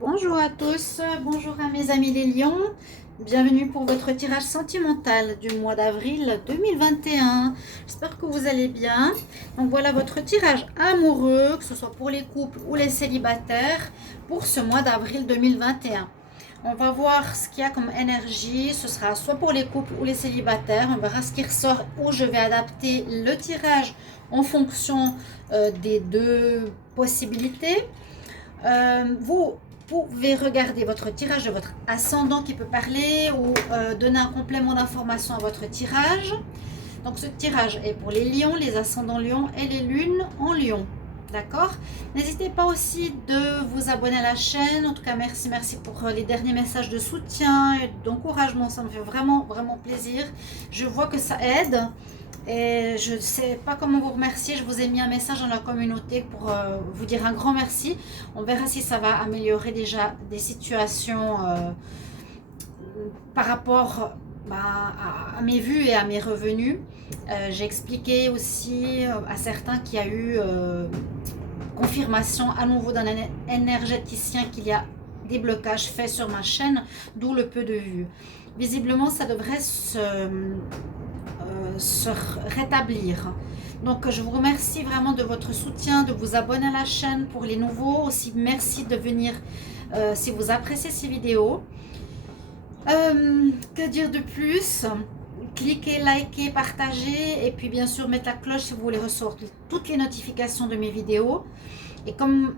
Bonjour à tous, bonjour à mes amis les lions, bienvenue pour votre tirage sentimental du mois d'avril 2021. J'espère que vous allez bien. Donc voilà votre tirage amoureux, que ce soit pour les couples ou les célibataires, pour ce mois d'avril 2021. On va voir ce qu'il y a comme énergie, ce sera soit pour les couples ou les célibataires, on verra ce qui ressort, où je vais adapter le tirage en fonction des deux possibilités. Vous pouvez regarder votre tirage de votre ascendant qui peut parler ou donner un complément d'information à votre tirage. Donc ce tirage est pour les lions, les ascendants lions et les lunes en lion. D'accord? N'hésitez pas aussi de vous abonner à la chaîne. En tout cas, merci pour les derniers messages de soutien et d'encouragement. Ça me fait vraiment plaisir. Je vois que ça aide. Et je ne sais pas comment vous remercier. Je vous ai mis un message dans la communauté pour vous dire un grand merci. On verra si ça va améliorer déjà des situations par rapport à mes vues et à mes revenus. J'ai expliqué aussi à certains qu'il y a eu confirmation à nouveau d'un énergéticien qu'il y a des blocages faits sur ma chaîne, d'où le peu de vues. Visiblement, ça devrait se rétablir. Donc je vous remercie vraiment de votre soutien, de vous abonner à la chaîne pour les nouveaux. Aussi merci de venir si vous appréciez ces vidéos. Que dire de plus? Cliquez, likez, partagez et puis bien sûr mettre la cloche si vous voulez recevoir toutes les notifications de mes vidéos. Et comme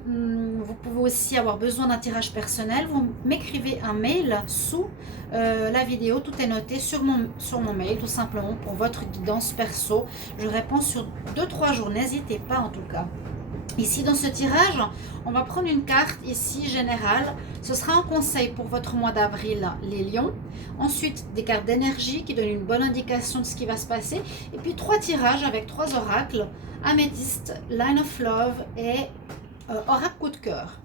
vous pouvez aussi avoir besoin d'un tirage personnel, vous m'écrivez un mail sous la vidéo. Tout est noté sur mon mail, tout simplement, pour votre guidance perso. Je réponds sur 2-3 jours, n'hésitez pas en tout cas. Ici, dans ce tirage, on va prendre une carte ici générale. Ce sera un conseil pour votre mois d'avril, les lions. Ensuite, des cartes d'énergie qui donnent une bonne indication de ce qui va se passer. Et puis, 3 tirages avec 3 oracles. Améthyste, Line of Love et oracle coup de cœur.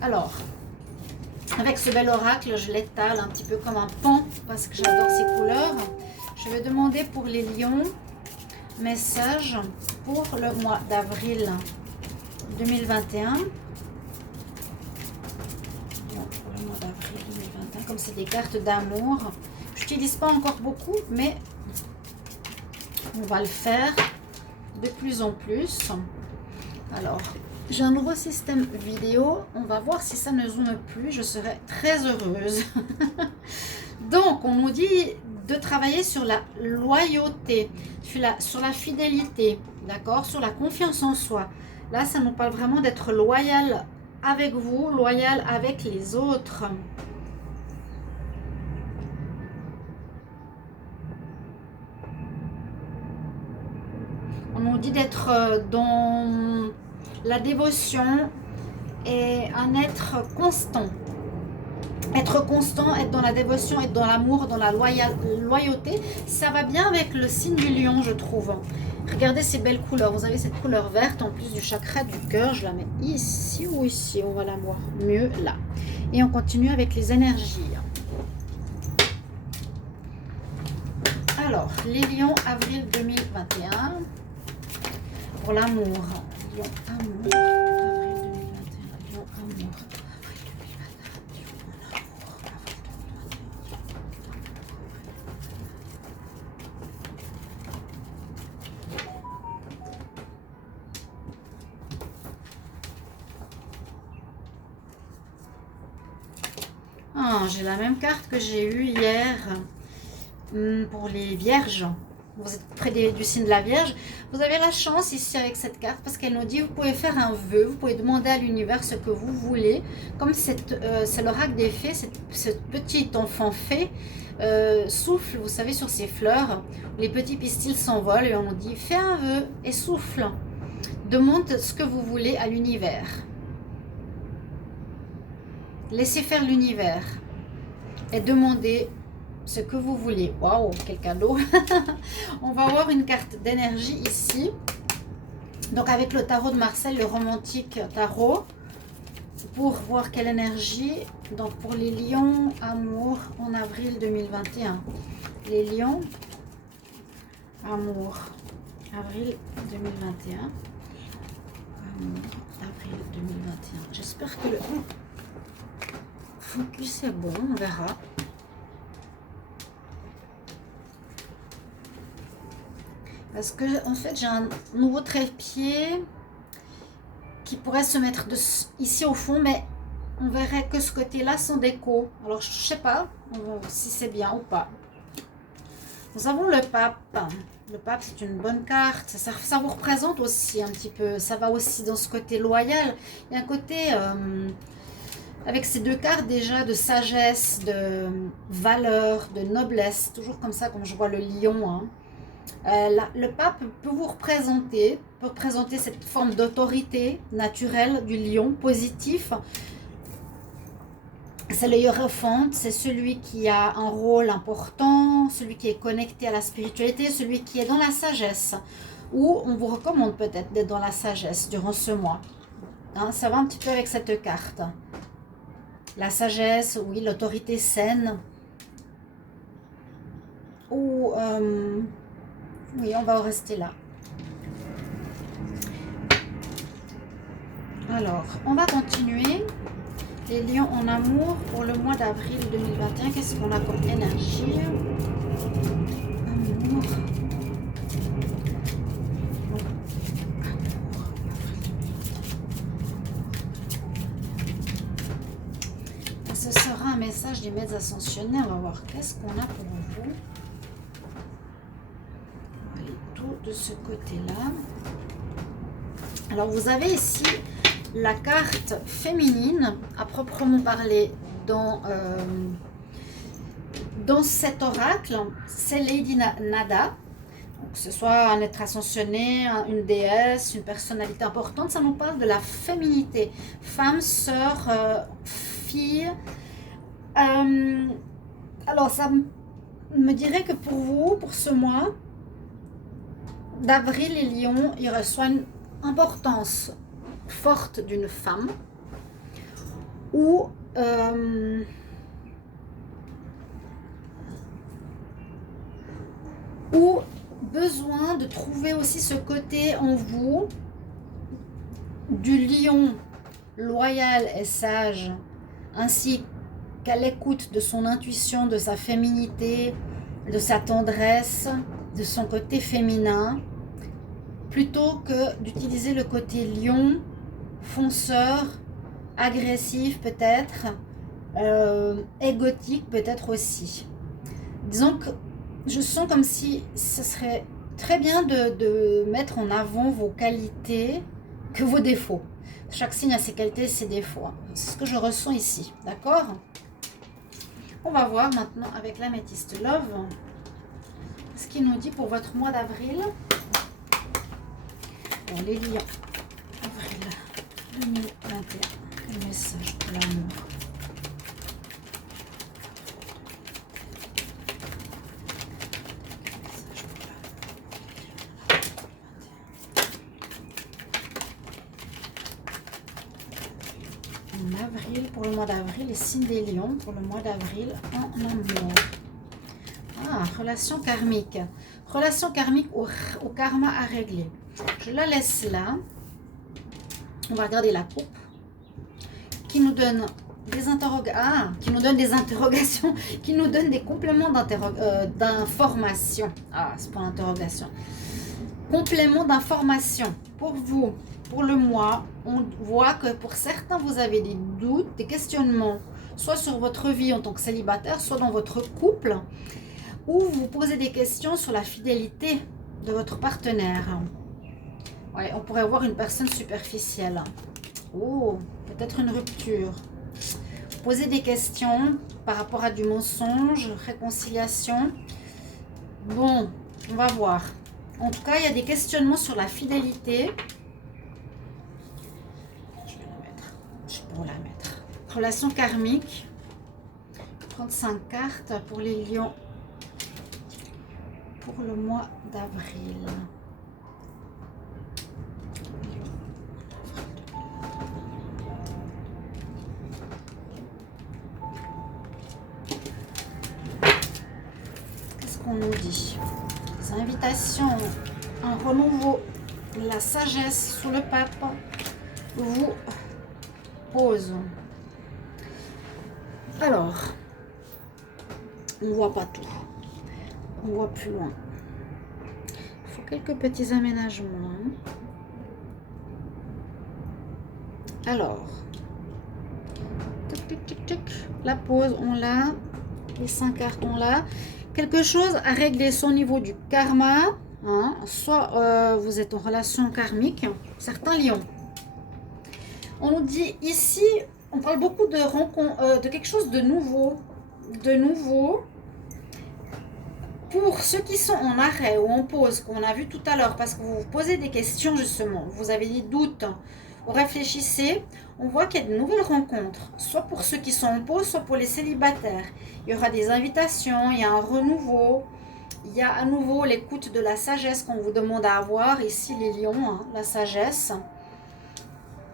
Alors, avec ce bel oracle, je l'étale un petit peu comme un pan parce que j'adore ces couleurs. Je vais demander pour les lions, message pour le mois d'avril 2021. Pour le mois d'avril 2021, comme c'est des cartes d'amour. Je n'utilise pas encore beaucoup, mais on va le faire de plus en plus. Alors, j'ai un nouveau système vidéo. On va voir si ça ne zoome plus. Je serai très heureuse. Donc, on nous dit de travailler sur la loyauté, sur la fidélité, d'accord, sur la confiance en soi. Là, ça nous parle vraiment d'être loyal avec vous, loyal avec les autres. On nous dit d'être dans la dévotion et un être constant. Être constant, être dans la dévotion, être dans l'amour, dans la loyauté, ça va bien avec le signe du lion, je trouve. Regardez ces belles couleurs. Vous avez cette couleur verte en plus du chakra du cœur. Je la mets ici ou ici. On va la voir mieux là. Et on continue avec les énergies. Alors, les lions, avril 2021. Pour l'amour. Lion, amour. Avril 2021. Lion, amour. Ah, j'ai la même carte que j'ai eue hier pour les vierges. Vous êtes près du signe de la Vierge. Vous avez la chance ici avec cette carte parce qu'elle nous dit vous pouvez faire un vœu, vous pouvez demander à l'univers ce que vous voulez. Comme c'est l'oracle des fées, ce petit enfant fée souffle, vous savez, sur ses fleurs. Les petits pistils s'envolent et on nous dit fais un vœu et souffle. Demande ce que vous voulez à l'univers. Laissez faire l'univers et demandez ce que vous voulez. Waouh, quel cadeau. On va avoir une carte d'énergie ici. Donc avec le tarot de Marseille, le romantique tarot, pour voir quelle énergie. Donc pour les lions, amour en avril 2021. Les lions, amour, avril 2021. Amour, avril 2021. J'espère que le focus, c'est bon, on verra. Parce que en fait j'ai un nouveau trépied qui pourrait se mettre ici au fond, mais on verrait que ce côté-là sans déco. Alors je sais pas si c'est bien ou pas. Nous avons le pape. Le pape, c'est une bonne carte. Ça vous représente aussi un petit peu. Ça va aussi dans ce côté loyal. Il y a un côté, avec ces deux cartes déjà, de sagesse, de valeur, de noblesse. Toujours comme ça, comme je vois le lion. Hein. Le pape peut vous représenter, cette forme d'autorité naturelle du lion, positif. C'est le hiérophant, c'est celui qui a un rôle important, celui qui est connecté à la spiritualité, celui qui est dans la sagesse. Ou on vous recommande peut-être d'être dans la sagesse durant ce mois. Hein, ça va un petit peu avec cette carte. La sagesse, oui, l'autorité saine. Ou, oui, on va rester là. Alors, on va continuer. Les lions en amour pour le mois d'avril 2021, qu'est-ce qu'on a comme énergie? Amour. Ce sera un message des maîtres ascensionnés. On va voir qu'est-ce qu'on a pour vous. On va aller tout de ce côté-là. Alors, vous avez ici la carte féminine à proprement parler dans cet oracle, c'est Lady Nada. Donc, que ce soit un être ascensionné, une déesse, une personnalité importante, ça nous parle de la féminité. Femme, sœur, fille. Alors, ça me dirait que pour vous, pour ce mois d'avril, les lions, il reçoit une importance forte d'une femme ou besoin de trouver aussi ce côté en vous du lion loyal et sage, ainsi qu'à l'écoute de son intuition, de sa féminité, de sa tendresse, de son côté féminin, plutôt que d'utiliser le côté lion fonceur, agressif peut-être, égotique peut-être aussi. Disons que je sens comme si ce serait très bien de mettre en avant vos qualités que vos défauts. Chaque signe a ses qualités et ses défauts. C'est ce que je ressens ici, d'accord? On va voir maintenant avec l'améthyste Love ce qu'il nous dit pour votre mois d'avril. Bon, les lions, avril 2021, quel message pour l'amour? En avril, pour le mois d'avril, les signes des lions pour le mois d'avril en amour. Ah, relation karmique. Relation karmique au karma à régler. Je la laisse là. On va regarder la coupe qui nous donne des qui nous donne des interrogations, qui nous donne des compléments d'information. Ah, c'est pas l'interrogation. Complément d'information pour vous, pour le mois. On voit que pour certains, vous avez des doutes, des questionnements, soit sur votre vie en tant que célibataire, soit dans votre couple, ou vous posez des questions sur la fidélité de votre partenaire. Ouais, on pourrait avoir une personne superficielle. Oh, peut-être une rupture. Posez des questions par rapport à du mensonge, réconciliation. Bon, on va voir. En tout cas, il y a des questionnements sur la fidélité. Je vais la mettre. Je pourrais la mettre. Relation karmique. 35 cartes pour les lions pour le mois d'avril. Qu'est-ce qu'on nous dit? Des invitations, un renouveau, la sagesse sous le pape vous pose. Alors, on voit pas tout. On voit plus loin. Il faut quelques petits aménagements. Alors, tic, tic, tic, tic. La pause, on l'a. Les 5 cartes, on l'a. Quelque chose à régler au niveau du karma. Hein. Soit vous êtes en relation karmique, certains lions. On nous dit ici, on parle beaucoup de rencontre, de quelque chose de nouveau. De nouveau. Pour ceux qui sont en arrêt ou en pause, qu'on a vu tout à l'heure, parce que vous vous posez des questions justement, vous avez des doutes, vous réfléchissez, on voit qu'il y a de nouvelles rencontres, soit pour ceux qui sont en pause, soit pour les célibataires. Il y aura des invitations, il y a un renouveau, il y a à nouveau l'écoute de la sagesse qu'on vous demande à avoir. Ici les lions, hein, la sagesse,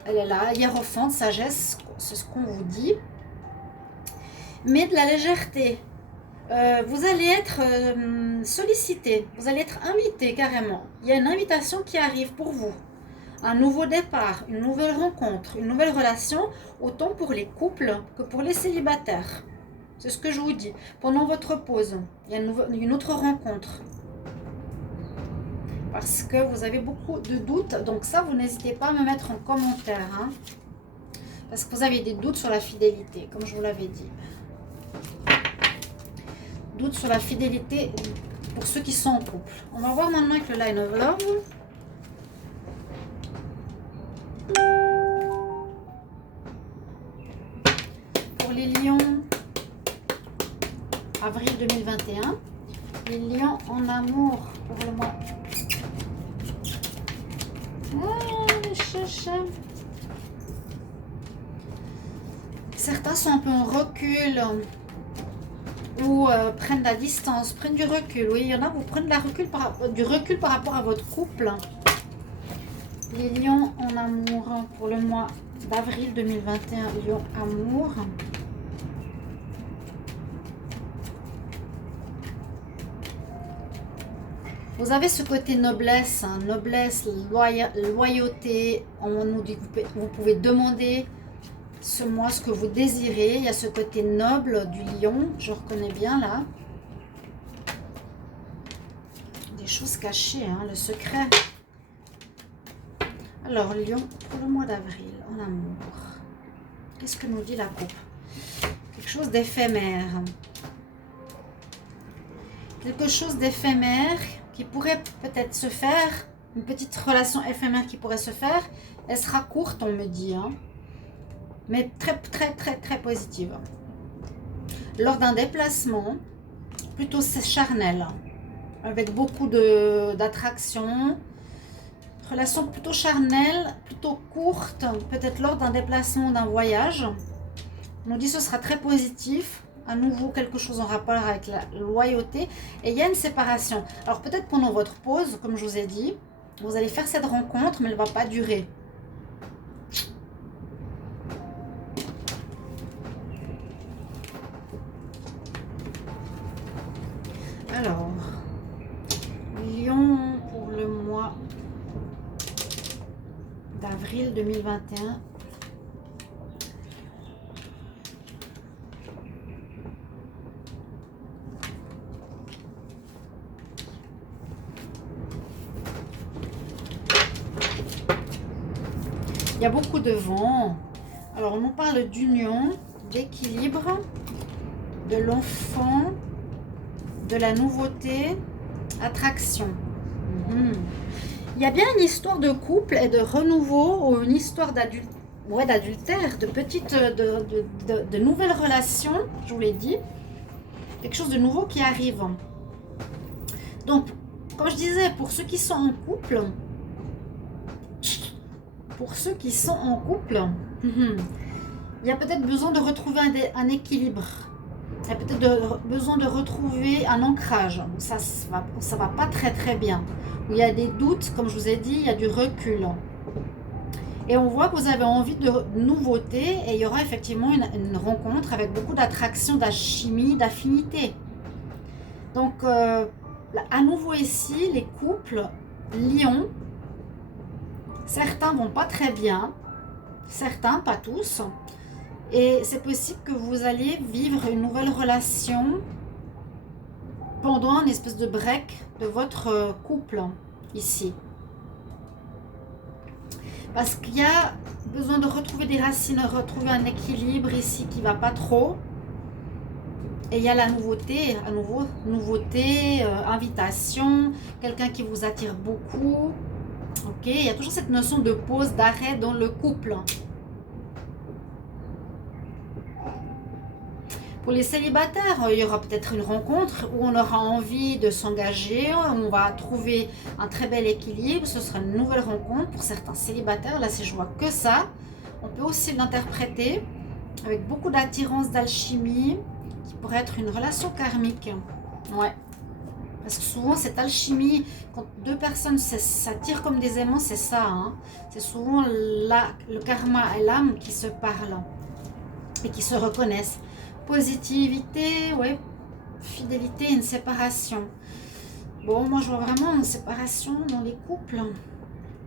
elle est là, hiérophante, sagesse, c'est ce qu'on vous dit. Mais de la légèreté. Vous allez être sollicité, vous allez être invité carrément. Il y a une invitation qui arrive pour vous. Un nouveau départ, une nouvelle rencontre, une nouvelle relation, autant pour les couples que pour les célibataires. C'est ce que je vous dis. Pendant votre pause, il y a une autre rencontre. Parce que vous avez beaucoup de doutes. Donc ça, vous n'hésitez pas à me mettre en commentaire. Hein, parce que vous avez des doutes sur la fidélité, comme je vous l'avais dit. Doute sur la fidélité pour ceux qui sont en couple. On va voir maintenant avec le Line of Love. Pour les lions, avril 2021. Les lions en amour pour le mois. Certains sont un peu en recul. Ou prennent de la distance, prennent du recul. Oui, il y en a, vous prenez du recul par rapport à votre couple. Les lions en amour pour le mois d'avril 2021, lion amour. Vous avez ce côté noblesse, hein, noblesse, loyauté. On nous dit que vous pouvez demander ce mois ce que vous désirez. Il y a ce côté noble du lion, je reconnais bien là. Des choses cachées, hein, le secret. Alors lion pour le mois d'avril en amour. Qu'est-ce que nous dit la coupe? Quelque chose d'éphémère. Quelque chose d'éphémère qui pourrait peut-être se faire. Une petite relation éphémère qui pourrait se faire. Elle sera courte, on me dit, hein. Mais très positive. Lors d'un déplacement, plutôt c'est charnel, avec beaucoup d'attraction, relation plutôt charnelle, plutôt courte, peut-être lors d'un déplacement, d'un voyage. On nous dit que ce sera très positif, à nouveau quelque chose en rapport avec la loyauté, et il y a une séparation. Alors peut-être pendant votre pause, comme je vous ai dit, vous allez faire cette rencontre, mais elle ne va pas durer. Alors, lion pour le mois d'avril 2021. Il y a beaucoup de vent. Alors, on nous parle d'union, d'équilibre, de l'enfant, de la nouveauté, attraction. Il y a bien une histoire de couple et de renouveau, ou une histoire d'adultère, de petites, de nouvelles relations, je vous l'ai dit. Quelque chose de nouveau qui arrive. Donc, quand je disais, pour ceux qui sont en couple, il y a peut-être besoin de retrouver un équilibre. Il y a peut-être besoin de retrouver un ancrage. Ça va pas très bien. Où il y a des doutes, comme je vous ai dit, il y a du recul. Et on voit que vous avez envie de nouveautés et il y aura effectivement une rencontre avec beaucoup d'attraction, d'alchimie, d'affinité. Donc, à nouveau ici, les couples lions, certains vont pas très bien, certains, pas tous. Et c'est possible que vous alliez vivre une nouvelle relation pendant un espèce de break de votre couple ici. Parce qu'il y a besoin de retrouver des racines, retrouver un équilibre ici qui ne va pas trop. Et il y a la nouveauté, à nouveau, nouveauté, invitation, quelqu'un qui vous attire beaucoup. Ok, il y a toujours cette notion de pause, d'arrêt dans le couple. Pour les célibataires, il y aura peut-être une rencontre où on aura envie de s'engager, on va trouver un très bel équilibre, ce sera une nouvelle rencontre. Pour certains célibataires, là si je vois que ça, on peut aussi l'interpréter avec beaucoup d'attirance, d'alchimie, qui pourrait être une relation karmique. Ouais. Parce que souvent cette alchimie, quand deux personnes s'attirent comme des aimants, c'est ça. Hein. C'est souvent le karma et l'âme qui se parlent et qui se reconnaissent. Positivité, ouais, fidélité, une séparation. Bon, moi je vois vraiment une séparation dans les couples,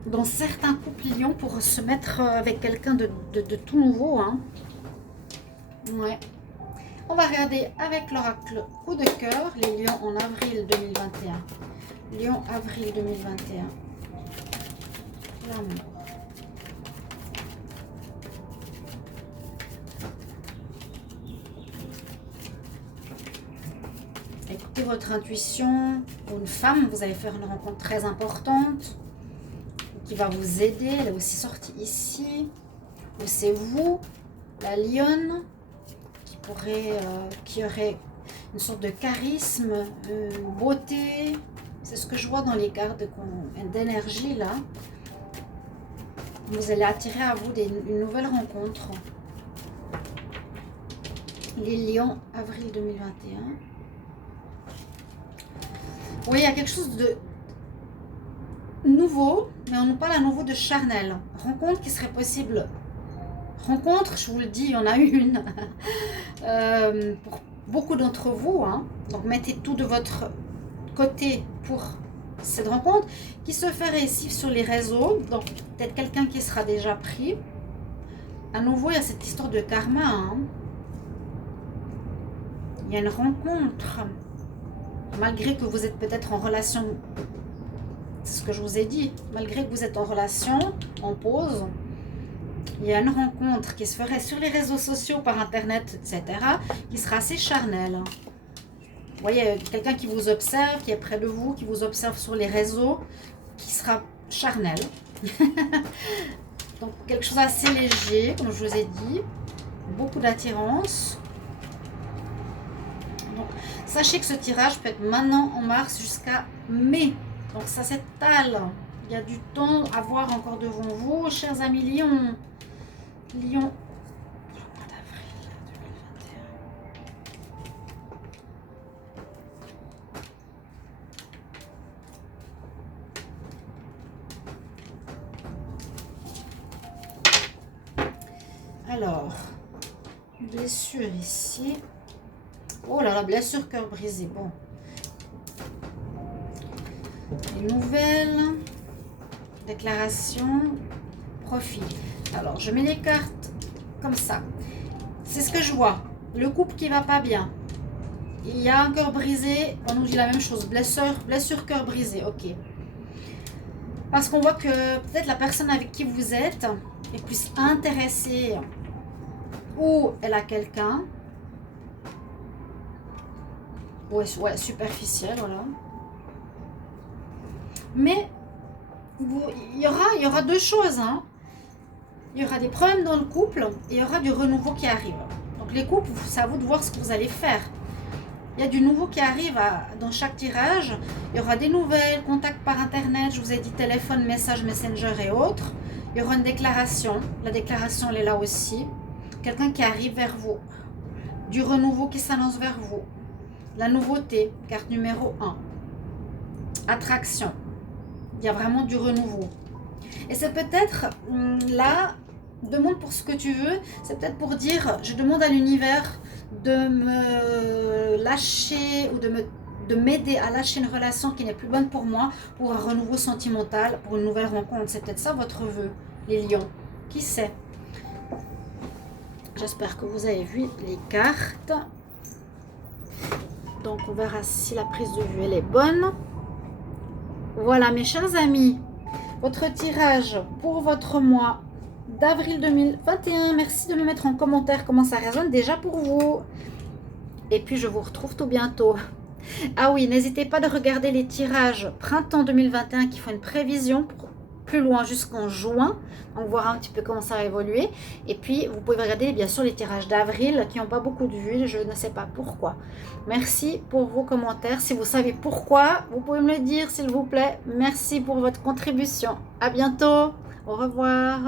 dans certains couples lions pour se mettre avec quelqu'un de tout nouveau. Hein. Ouais. On va regarder avec l'oracle coup de cœur, les lions en avril 2021. Lion avril 2021. L'amour. Écoutez votre intuition. Pour une femme, vous allez faire une rencontre très importante qui va vous aider. Elle est aussi sortie ici. C'est vous, la lionne, qui aurait une sorte de charisme, une beauté. C'est ce que je vois dans les cartes d'énergie là. Vous allez attirer à vous une nouvelle rencontre. Les lions, avril 2021. Oui, il y a quelque chose de nouveau, mais on nous parle à nouveau de charnel. Rencontre qui serait possible. Rencontre, je vous le dis, il y en a une. Pour beaucoup d'entre vous. Hein. Donc mettez tout de votre côté pour cette rencontre qui se ferait ici sur les réseaux. Donc peut-être quelqu'un qui sera déjà pris. À nouveau, il y a cette histoire de karma. Hein. Il y a une rencontre. Malgré que vous êtes peut-être en relation, c'est ce que je vous ai dit, malgré que vous êtes en relation, en pause, il y a une rencontre qui se ferait sur les réseaux sociaux, par internet, etc., qui sera assez charnelle. Vous voyez, quelqu'un qui vous observe, qui est près de vous, qui vous observe sur les réseaux, qui sera charnel. Donc quelque chose d'assez léger, comme je vous ai dit, beaucoup d'attirance. Donc, sachez que ce tirage peut être maintenant en mars jusqu'à mai. Donc ça s'étale. Il y a du temps à voir encore devant vous, chers amis Lions. Lion. Pour le mois d'avril 2021. Alors, blessure ici. Oh là là, blessure, cœur brisé. Bon. Les nouvelles. Déclaration. Profil. Alors, je mets les cartes comme ça. C'est ce que je vois. Le couple qui va pas bien. Il y a un cœur brisé. On nous dit la même chose. Blessure, cœur brisé. Ok. Parce qu'on voit que peut-être la personne avec qui vous êtes est plus intéressée ou elle a quelqu'un. Ouais, superficiel, voilà. Mais il y aura deux choses. Hein. Il y aura des problèmes dans le couple et il y aura du renouveau qui arrive. Donc les couples, c'est à vous de voir ce que vous allez faire. Il y a du nouveau qui arrive dans chaque tirage. Il y aura des nouvelles, contacts par internet, je vous ai dit téléphone, message, messenger et autres. Il y aura une déclaration. La déclaration, elle est là aussi. Quelqu'un qui arrive vers vous. Du renouveau qui s'annonce vers vous. La nouveauté, carte numéro 1. Attraction. Il y a vraiment du renouveau. Et c'est peut-être là, demande pour ce que tu veux, c'est peut-être pour dire, je demande à l'univers de me lâcher ou de m'aider à lâcher une relation qui n'est plus bonne pour moi, pour un renouveau sentimental, pour une nouvelle rencontre. C'est peut-être ça votre vœu, les lions. Qui sait? J'espère que vous avez vu les cartes. Donc, on verra si la prise de vue elle est bonne. Voilà, mes chers amis, votre tirage pour votre mois d'avril 2021. Merci de me mettre en commentaire comment ça résonne déjà pour vous. Et puis, je vous retrouve tout bientôt. Ah oui, n'hésitez pas de regarder les tirages printemps 2021 qui font une prévision pour plus loin jusqu'en juin. Donc, voir un petit peu comment ça va évoluer. Et puis, vous pouvez regarder bien sûr les tirages d'avril qui n'ont pas beaucoup de vues. Je ne sais pas pourquoi. Merci pour vos commentaires. Si vous savez pourquoi, vous pouvez me le dire s'il vous plaît. Merci pour votre contribution. À bientôt. Au revoir.